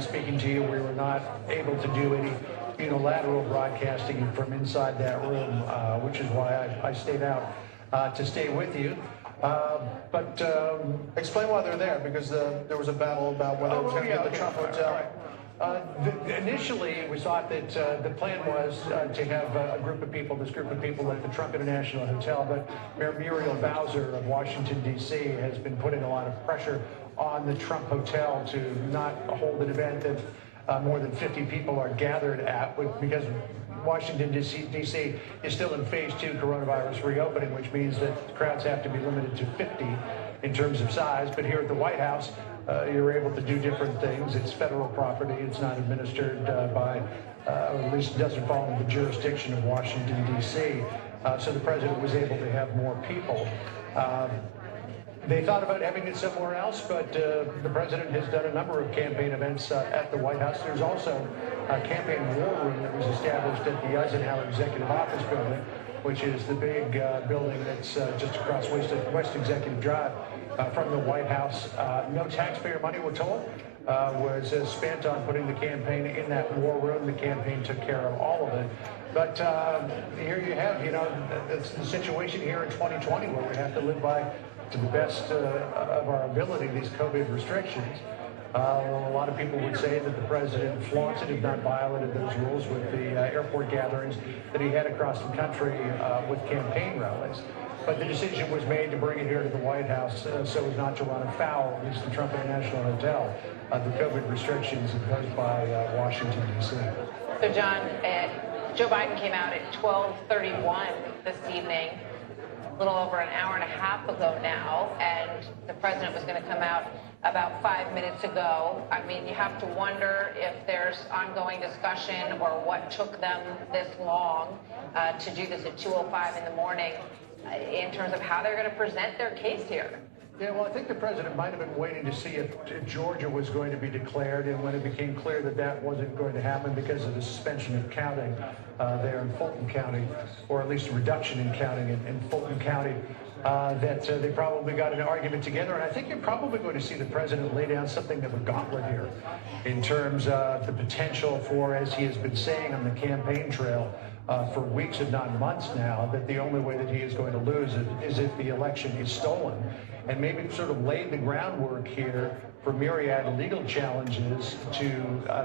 speaking to you. We were not able to do any unilateral broadcasting from inside that room, which is why I stayed out to stay with you. But explain why they're there, because there was a battle about whether it was going to be at the Trump Hotel. Initially, we thought that the plan was to have a group of people, this group of people at the Trump International Hotel, but Mayor Muriel Bowser of Washington, D.C. has been putting a lot of pressure on the Trump Hotel to not hold an event that more than 50 people are gathered at, because Washington, D.C. is still in phase 2 coronavirus reopening, which means that crowds have to be limited to 50 in terms of size. But here at the White House, you're able to do different things. It's federal property. It's not administered by, or at least doesn't fall into the jurisdiction of Washington, D.C. So the president was able to have more people. They thought about having it somewhere else, but the president has done a number of campaign events at the White House. There's also a campaign war room that was established at the Eisenhower Executive Office Building, which is the big building that's just across West Executive Drive from the White House. No taxpayer money, we're told, was spent on putting the campaign in that war room. The campaign took care of all of it. But here you have, it's the situation here in 2020 where we have to live by, to the best of our ability, these COVID restrictions. A lot of people would say that the president flaunted, if not violated, those rules with the airport gatherings that he had across the country with campaign rallies. But the decision was made to bring it here to the White House so as not to run afoul, at least the Trump International Hotel, of the COVID restrictions imposed by Washington, D.C. So, John, Joe Biden came out at 12:31 this evening, a little over an hour and a half ago now, and the president was going to come out about 5 minutes ago. I mean, you have to wonder if there's ongoing discussion or what took them this long to do this at 2:05 in the morning in terms of how they're going to present their case here. Yeah, well, I think the president might have been waiting to see if Georgia was going to be declared, and when it became clear that that wasn't going to happen because of the suspension of counting there in Fulton County, or at least a reduction in counting in Fulton County, that they probably got an argument together. And I think you're probably going to see the president lay down something of a gauntlet here in terms of the potential for, as he has been saying on the campaign trail, for weeks, if not months now, that the only way that he is going to lose is if the election is stolen. And maybe sort of laid the groundwork here for myriad legal challenges to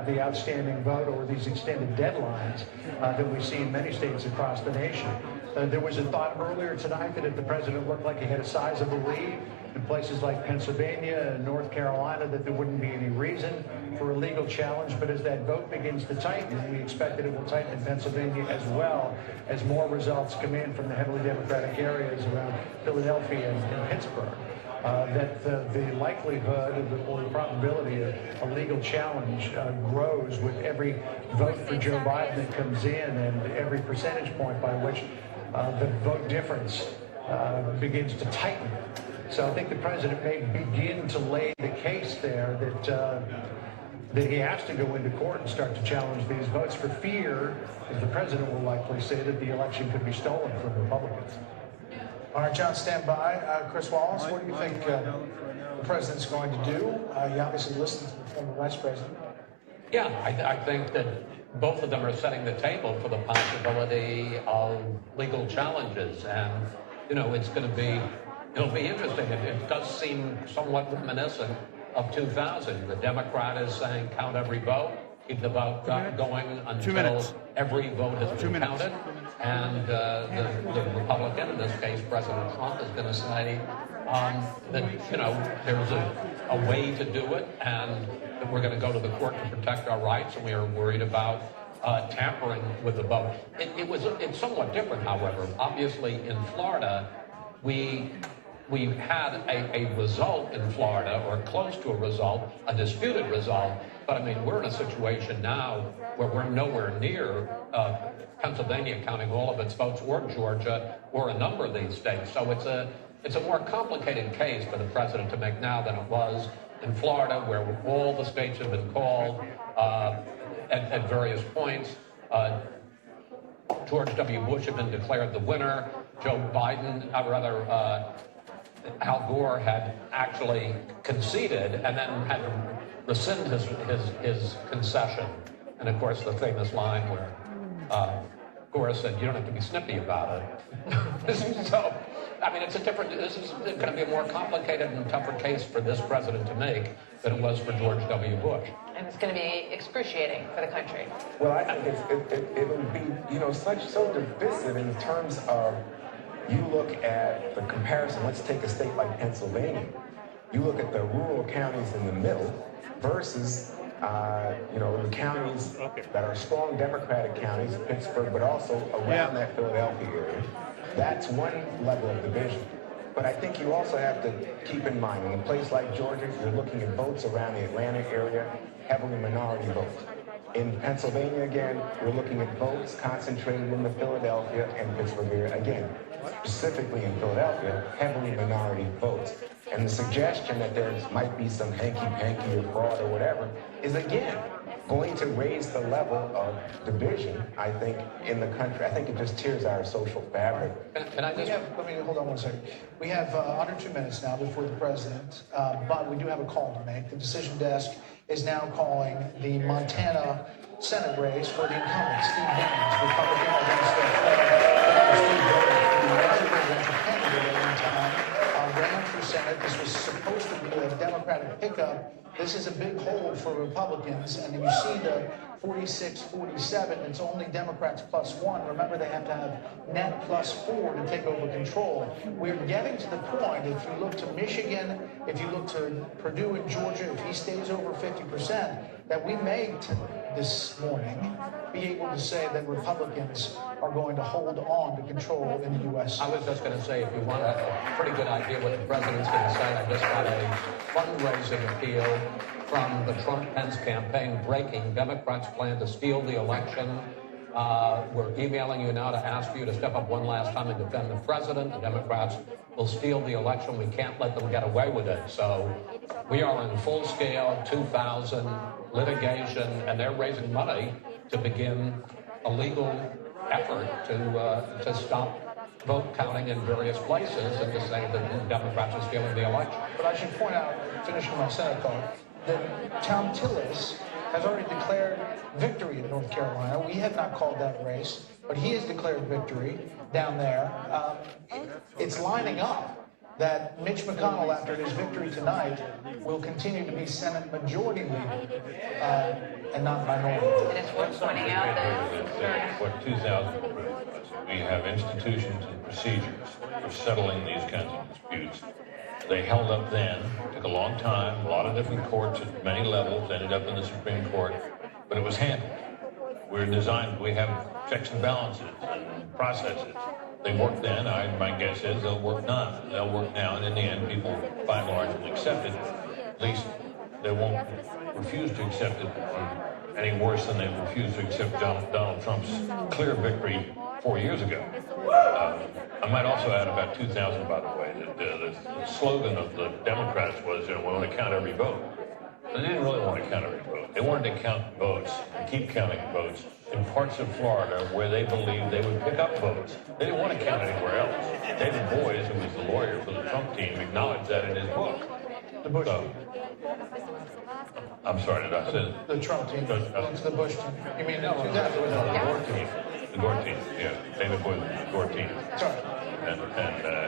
the outstanding vote or these extended deadlines that we see in many states across the nation. There was a thought earlier tonight that if the president looked like he had a sizable lead in places like Pennsylvania and North Carolina, that there wouldn't be any reason for a legal challenge. But as that vote begins to tighten, we expect that it will tighten in Pennsylvania as well, as more results come in from the heavily Democratic areas around Philadelphia and Pittsburgh. That the likelihood or the probability of a legal challenge grows with every vote for Joe Biden that comes in, and every percentage point by which the vote difference begins to tighten. So I think the president may begin to lay the case there that he has to go into court and start to challenge these votes for fear, as the president will likely say, that the election could be stolen from Republicans. All right, John, stand by. Chris Wallace, what do you think the president's going to do? You obviously listened to the former vice president. Yeah, I think that both of them are setting the table for the possibility of legal challenges. And, it's going to be, it'll be interesting. It does seem somewhat reminiscent of 2000. The Democrat is saying count every vote, keep the vote going until every vote has been counted. And the Republican, in this case President Trump, is going to say that, there's a way to do it, and that we're going to go to the court to protect our rights, and we are worried about tampering with the vote. It's somewhat different, however. Obviously, in Florida, we had a result in Florida, or close to a result, a disputed result. But I mean, we're in a situation now where we're nowhere near Pennsylvania counting all of its votes, or Georgia, or a number of these states. So it's a more complicated case for the president to make now than it was in Florida, where all the states have been called at various points. George W. Bush had been declared the winner. Joe Biden, Al Gore had actually conceded and then had to rescind his concession. And of course, the famous line where Gore said, "You don't have to be snippy about it." So, I mean, this is going to be a more complicated and tougher case for this president to make than it was for George W. Bush. And it's going to be excruciating for the country. Well, I think it'll be, so divisive in terms of, you look at the comparison. Let's take a state like Pennsylvania. You look at the rural counties in the middle versus, the counties that are strong Democratic counties, Pittsburgh, but also around that Philadelphia area. That's one level of division. But I think you also have to keep in mind, in a place like Georgia, you're looking at votes around the Atlanta area, heavily minority votes. In Pennsylvania, again, we're looking at votes concentrated in the Philadelphia and Pittsburgh area. Again, specifically in Philadelphia, heavily minority votes. And the suggestion that there might be some hanky-panky or fraud or whatever is, again, going to raise the level of division, I think, in the country. I think it just tears our social fabric. Can I just... Let me hold on one second. We have under 2 minutes now before the president, but we do have a call to make. The decision desk is now calling the Montana Senate race for the incumbent, Steve Daines, Republican, against Steve Daines, the national presidential candidate at one time, ran for Senate. This was supposed to be a Democratic pickup. This is a big hole for Republicans, and you see the 46-47, it's only Democrats +1. Remember, they have to have net +4 to take over control. We're getting to the point, if you look to Michigan, if you look to Purdue and Georgia, if he stays over 50%, that we may, this morning, be able to say that Republicans are going to hold on to control in the U.S. I was just going to say, if you want a pretty good idea what the president's going to say, I just got a fundraising appeal from the Trump-Pence campaign breaking. Democrats plan to steal the election. We're emailing you now to ask you to step up one last time and defend the president. The Democrats will steal the election. We can't let them get away with it. So we are in full-scale 2000 litigation, and they're raising money to begin a legal effort to stop vote counting in various places and to say that the Democrats are stealing the election. But I should point out, finishing my Senate thought, that Tom Tillis has already declared victory in North Carolina. We had not called that race, but he has declared victory down there. It's lining up that Mitch McConnell, after his victory tonight, will continue to be Senate Majority Leader and not minority. And it's worth pointing out that What 2000 we have institutions and procedures for settling these kinds of disputes. They held up then, took a long time, a lot of different courts at many levels, ended up in the Supreme Court, but it was handled. We're designed, we have checks and balances and processes. They worked then, my guess is they'll work now. They'll work now, and in the end, people by and large will accept it. At least they won't refuse to accept it any worse than they refused to accept Donald Trump's clear victory 4 years ago. I might also add about 2000, by the way, that the slogan of the Democrats was, we want to count every vote. They didn't really want to count every vote. They wanted to count votes and keep counting votes in parts of Florida where they believed they would pick up votes. They didn't want to count anywhere else. David Boies, who was the lawyer for the Trump team, acknowledged that in his book. The Bush So, team. I'm sorry, did I say The Trump team. It's the Bush team. You mean No, the it was the 2000? Gore team. The Gore team, yeah. David Boies was the Gore team. Sorry. And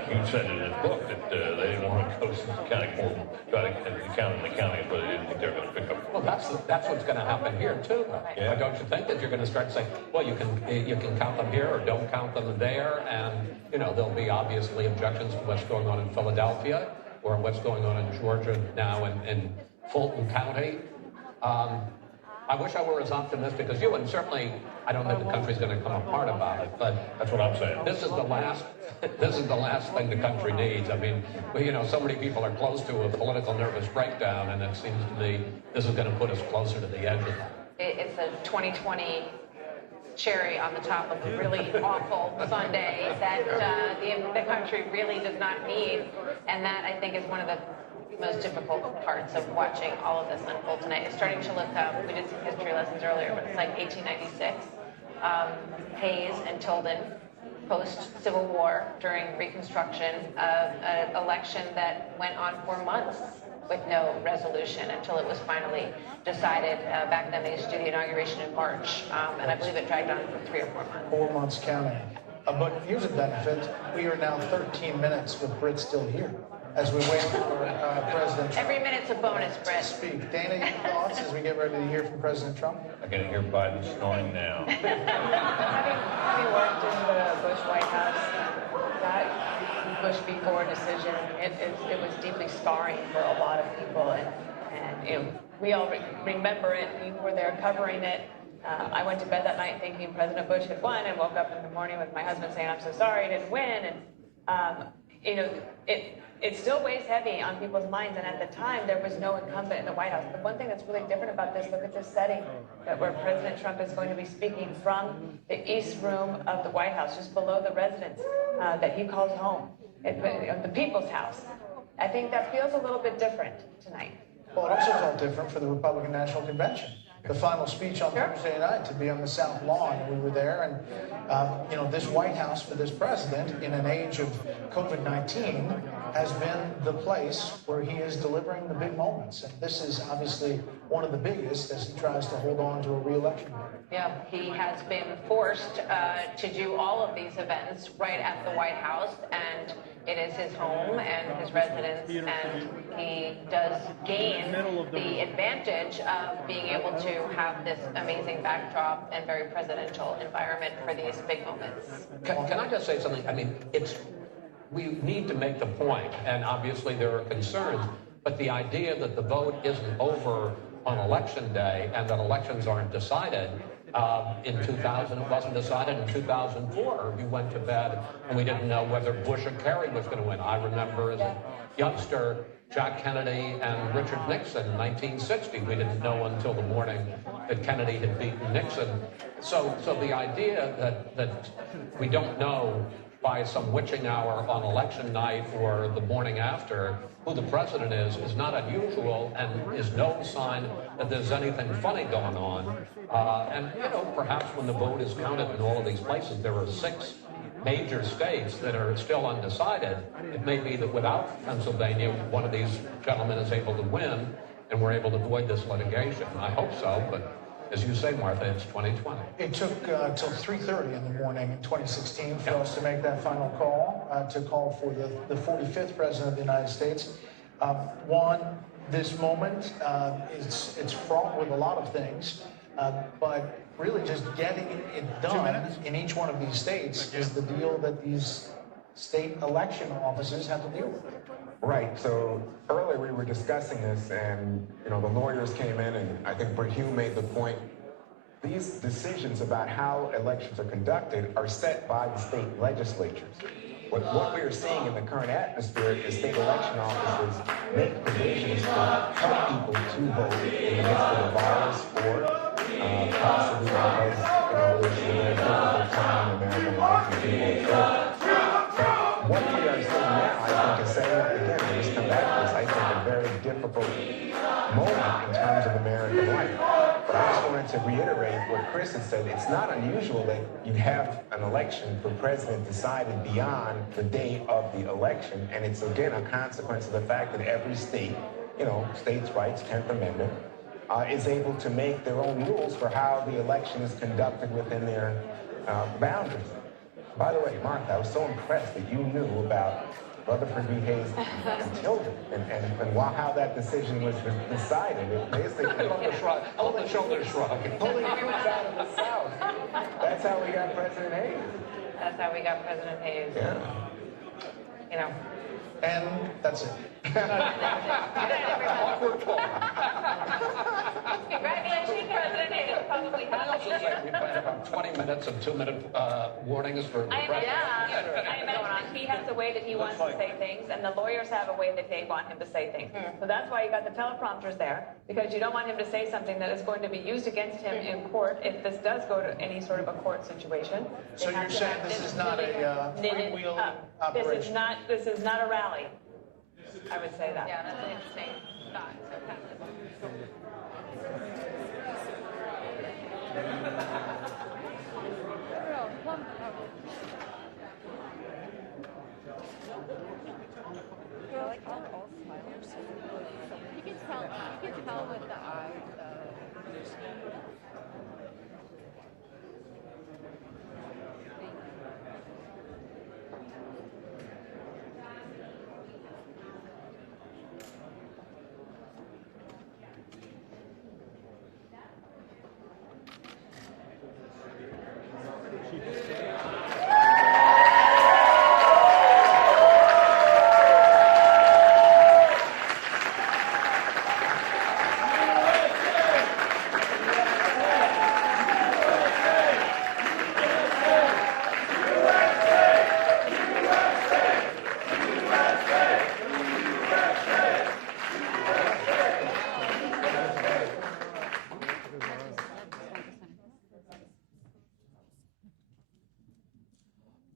he said in his book that they didn't want to go counting more, try to count in the counties, but they didn't think they were going to pick up. Well, that's what's going to happen here too. Yeah. Don't you think that you're going to start saying, well, you can count them here or don't count them there, and there'll be obviously objections to what's going on in Philadelphia or what's going on in Georgia now in Fulton County. I wish I were as optimistic as you, and certainly I don't think the country's going to come apart about it. But That's what I'm saying. this is the last thing the country needs. I mean, so many people are close to a political nervous breakdown, and it seems to me this is going to put us closer to the edge of that. it's a 2020 cherry on the top of a really awful Sunday that the country really does not need. And that, I think, is one of the most difficult parts of watching all of this unfold tonight. It's starting to look up. We did some history lessons earlier, but it's like 1896. Hayes and Tilden post-Civil War during Reconstruction of an election that went on for months with no resolution until it was finally decided. Back then they used to do the inauguration in March, and I believe it dragged on for 3 or 4 months. 4 months counting. But here's a benefit. We are now 13 minutes with Britt still here as we wait for President Trump Every minute's a bonus, to Brett. speak. Dana, your thoughts as we get ready to hear from President Trump? I can hear Biden snoring now. Having worked in the Bush White House, that Bush v. Gore decision, it was deeply scarring for a lot of people, and you know, we all remember it. We were there covering it. I went to bed that night thinking President Bush had won, and woke up in the morning with my husband saying, "I'm so sorry, I didn't win." And you know, it still weighs heavy on people's minds. And at the time, there was no incumbent in the White House. But one thing that's really different about this, look at this setting, where President Trump is going to be speaking from the East Room of the White House, just below the residence that he calls home, the People's House. I think that feels a little bit different tonight. Well, it also felt different for the Republican National Convention. The final speech on Thursday night to be on the South Lawn, and we were there. And, you know, this White House for this president in an age of COVID-19 has been the place where he is delivering the big moments. And this is obviously one of the biggest as he tries to hold on to a re-election. Yeah, he has been forced to do all of these events right at the White House, and it is his home and his residence, and he does gain the advantage of being able to have this amazing backdrop and very presidential environment for these big moments. Can I just say something? I mean, we need to make the point, and obviously there are concerns, but the idea that the vote isn't over on election day and that elections aren't decided. In 2000, it wasn't decided. In 2004, we went to bed and we didn't know whether Bush or Kerry was going to win. I remember as a youngster, Jack Kennedy and Richard Nixon in 1960. We didn't know until the morning that Kennedy had beaten Nixon. So the idea that we don't know by some witching hour on election night or the morning after who the president is not unusual and is no sign that there's anything funny going on. And, you know, perhaps when the vote is counted in all of these places, there are 6 major states that are still undecided. It may be that without Pennsylvania, one of these gentlemen is able to win and we're able to avoid this litigation. I hope so, but as you say, Martha, it's 2020. It took till 3:30 in the morning in 2016 for us to make that final call, to call for the 45th president of the United States. This moment, it's fraught with a lot of things, but really just getting it done in each one of these states is the deal that these state election offices have to deal with. Right. So earlier we were discussing this, and you know the lawyers came in, and I think Brett Hume made the point. These decisions about how elections are conducted are set by the state legislatures. What we are seeing in the current atmosphere is state election officers make provisions to help people to vote in the midst of the virus, or possibly because it's a very difficult time in American life and people are ill. What we are seeing now, I think, is setting up again, and just come back to this, I think, a very difficult moment in terms of American life. But I just wanted to reiterate what Chris had said. It's not unusual that you have an election for president decided beyond the day of the election, and it's again a consequence of the fact that every state, you know, states' rights, 10th Amendment, is able to make their own rules for how the election is conducted within their boundaries. By the way, Martha, I was so impressed that you knew about Rutherford B. Hayes and Tilden, and how that decision was decided. It basically, I love the shoulder shrug. pulling troops out of the South. That's how we got President Hayes. That's how we got President Hayes. Yeah. You know. And that's it. Awkward pause. Congratulations, President Hayes. Probably I also say we plan about 20 minutes and 2-minute warnings for the I president. imagine he has a way that he wants to say things, and the lawyers have a way that they want him to say things. So that's why you got the teleprompters there, because you don't want him to say something that is going to be used against him in court if this does go to any sort of a court situation. So you're saying this is not a freewheeling operation? This is not a rally. I would say that. Yeah, that's an interesting thought. So, You can tell with the eyes.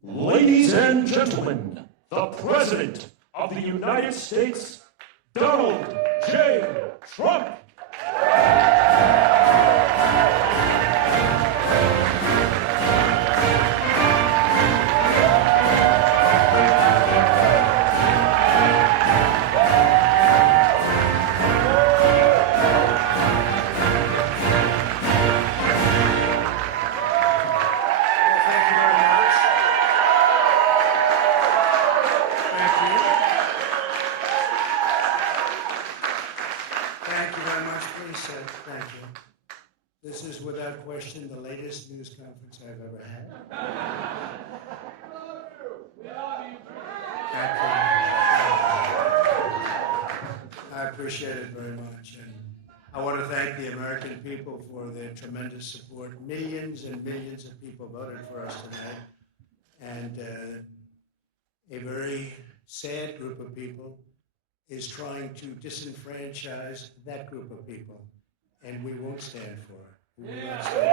Ladies and gentlemen, the President of the United States, Donald J. Trump. This is without question the latest news conference I've ever had. I appreciate it very much. And I want to thank the American people for their tremendous support. Millions and millions of people voted for us tonight. And a very sad group of people is trying to disenfranchise that group of people. And we won't stand for it. We will not stand for it.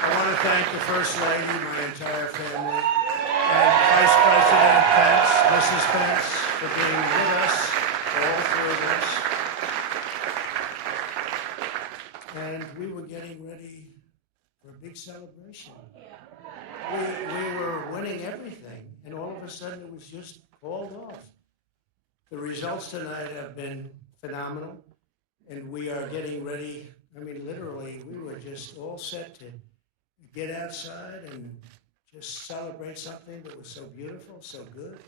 I want to thank the First Lady, my entire family, and Vice President Pence, Mrs. Pence, for being with us, all three of us. And we were getting ready for a big celebration. We were winning everything, and all of a sudden it was just called off. The results tonight have been phenomenal, and we are getting ready. I mean, literally, we were just all set to get outside and just celebrate something that was so beautiful, so good.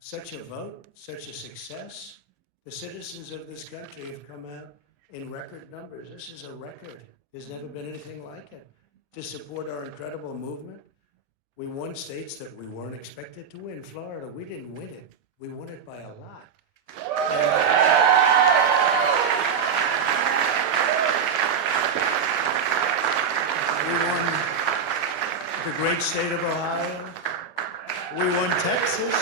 Such a vote, such a success. The citizens of this country have come out in record numbers. This is a record. There's never been anything like it. To support our incredible movement, we won states that we weren't expected to win. Florida, we didn't win it. We won it by a lot. We won the great state of Ohio. We won Texas.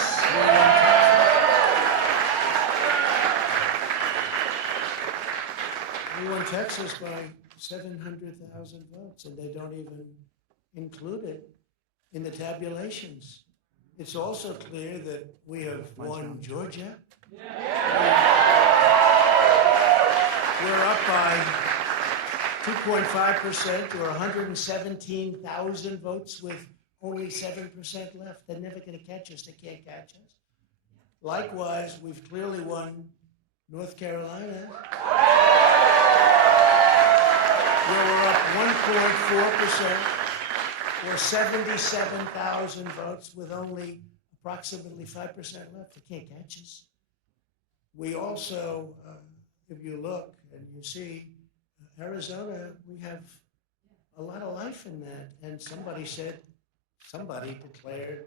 We won Texas by 700,000 votes, and they don't even include it in the tabulations. It's also clear that we have won Georgia. We're up by 2.5% or 117,000 votes with only 7% left. They're never going to catch us. They can't catch us. Likewise, we've clearly won North Carolina, where we're up 1.4%. or 77,000 votes with only approximately 5% left. They can't catch us. We also, if you look and you see, Arizona, we have a lot of life in that. And somebody declared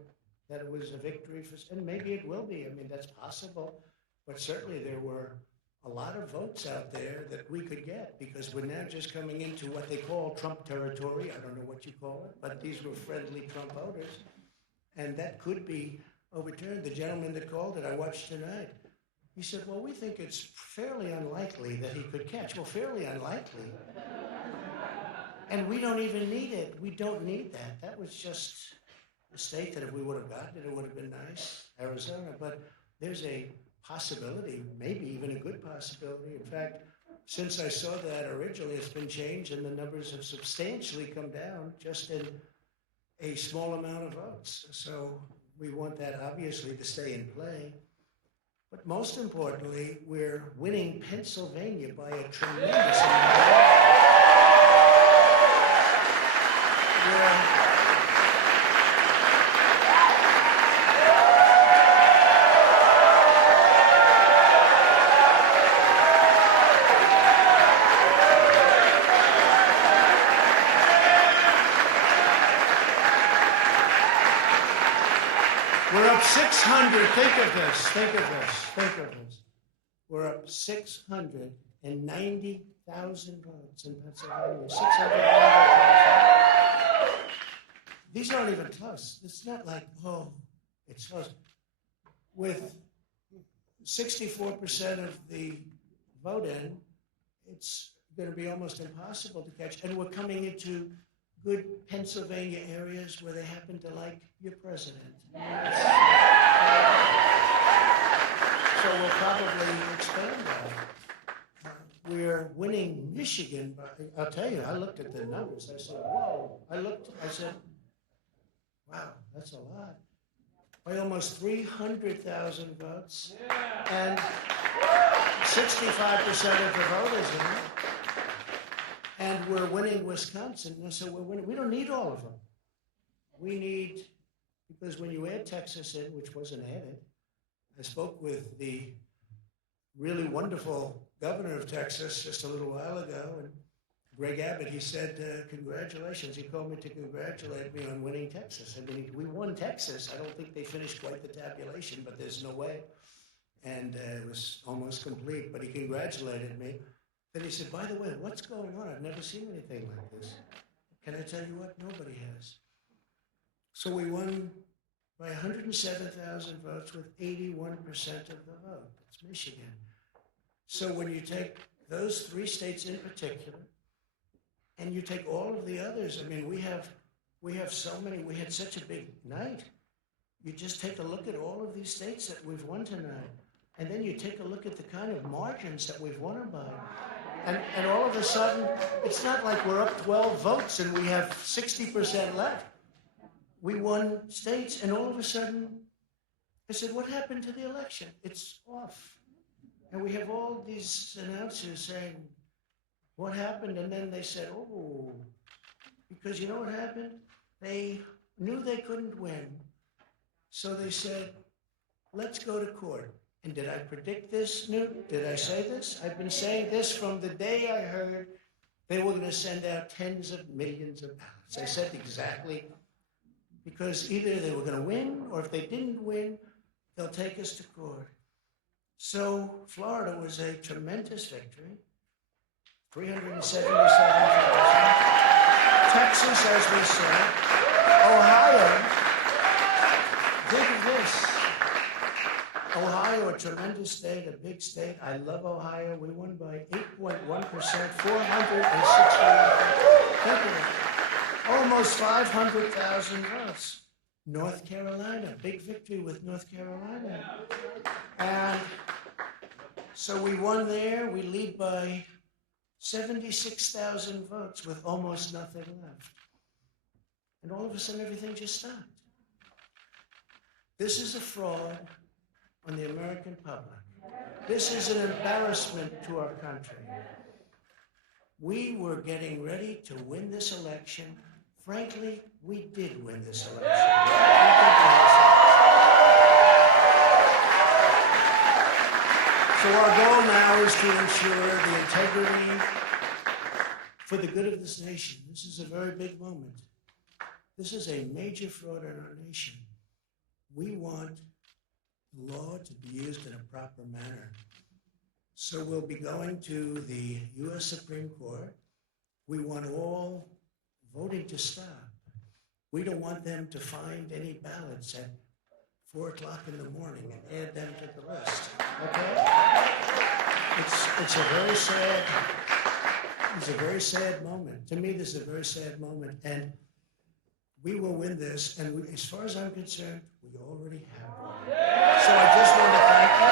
that it was a victory for, and maybe it will be. I mean, that's possible. But certainly there were a lot of votes out there that we could get because we're now just coming into what they call Trump territory. I don't know what you call it, but these were friendly Trump voters. And that could be overturned. The gentleman that called it, I watched tonight. He said, well, we think it's fairly unlikely that he could catch. Well, fairly unlikely. And we don't even need it. We don't need that. That was just a state that if we would have gotten it, it would have been nice, Arizona. But there's a possibility, maybe even a good possibility. In fact, since I saw that originally, it's been changed and the numbers have substantially come down just in a small amount of votes. So we want that obviously to stay in play. But most importantly, we're winning Pennsylvania by a tremendous amount of votes. We're up 600. Think of this. We're up 690,000 votes in Pennsylvania. 690,000. These aren't even close. It's not like, oh, it's close. With 64% of the vote in, it's going to be almost impossible to catch. And we're coming into good Pennsylvania areas where they happen to like your president. So we'll probably expand that. We're winning Michigan, but I'll tell you, I looked at the numbers. I said, whoa. I said, wow, that's a lot. By almost 300,000 votes. And 65% of the voters in it. And we're winning Wisconsin. So we're winning. We don't need all of them. We need, because when you add Texas in, which wasn't added, I spoke with the really wonderful governor of Texas just a little while ago, and Greg Abbott, he said, congratulations. He called me to congratulate me on winning Texas. I mean, we won Texas. I don't think they finished quite the tabulation, but there's no way. And it was almost complete, but he congratulated me. Then he said, by the way, what's going on? I've never seen anything like this. Can I tell you what? Nobody has. So we won by 107,000 votes with 81% of the vote. That's Michigan. So when you take those three states in particular, and you take all of the others, I mean, we have so many, we had such a big night. You just take a look at all of these states that we've won tonight. And then you take a look at the kind of margins that we've won them by. And all of a sudden, it's not like we're up 12 votes and we have 60% left. We won states, and all of a sudden, I said, what happened to the election? It's off. And we have all these announcers saying, what happened? And then they said, oh, because you know what happened? They knew they couldn't win. So they said, let's go to court. And did I predict this, Newt? Did I say this? I've been saying this from the day I heard they were going to send out tens of millions of ballots. I said exactly, because either they were going to win, or if they didn't win, they'll take us to court. So Florida was a tremendous victory, 377,000. Texas, as we said. Ohio, think of this. Ohio, a tremendous state, a big state. I love Ohio. We won by 8.1%, 460. Almost 500,000 votes. North Carolina, big victory with North Carolina. And so we won there. We lead by 76,000 votes with almost nothing left. And all of a sudden, everything just stopped. This is a fraud on the American public. This is an embarrassment to our country. We were getting ready to win this election. Frankly, we did win this election. So our goal now is to ensure the integrity for the good of this nation. This is a very big moment. This is a major fraud in our nation. We want law to be used in a proper manner. So we'll be going to the U.S. Supreme Court. We want all voting to stop. We don't want them to find any ballots at 4 o'clock in the morning and add them to the list. Okay? It's a very sad moment. To me, this is a very sad moment. And we will win this. And we, as far as I'm concerned, we already have won. So I just want to thank you.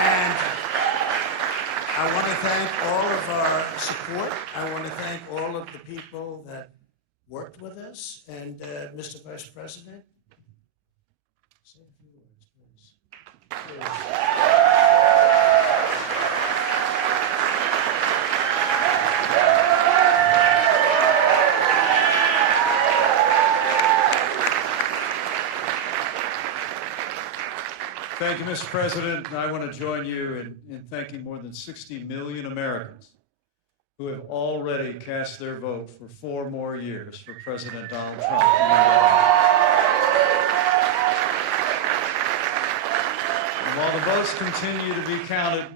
And I want to thank all of our support. I want to thank all of the people that worked with us. And Mr. Vice President, say a few words, please. Thank you, Mr. President. I want to join you in thanking more than 60 million Americans who have already cast their vote for 4 more years for President Donald Trump. And while the votes continue to be counted,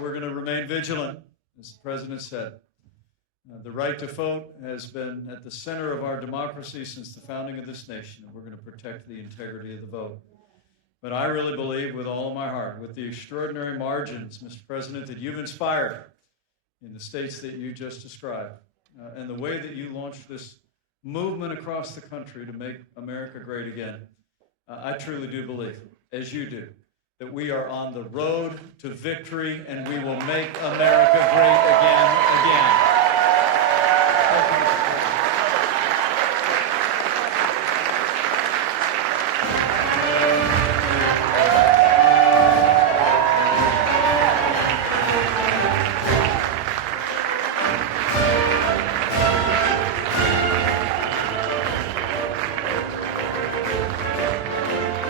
we're going to remain vigilant, as the President said. The right to vote has been at the center of our democracy since the founding of this nation, and we're going to protect the integrity of the vote. But I really believe with all of my heart, with the extraordinary margins, Mr. President, that you've inspired in the states that you just described, and the way that you launched this movement across the country to make America great again, I truly do believe, as you do, that we are on the road to victory and we will make America great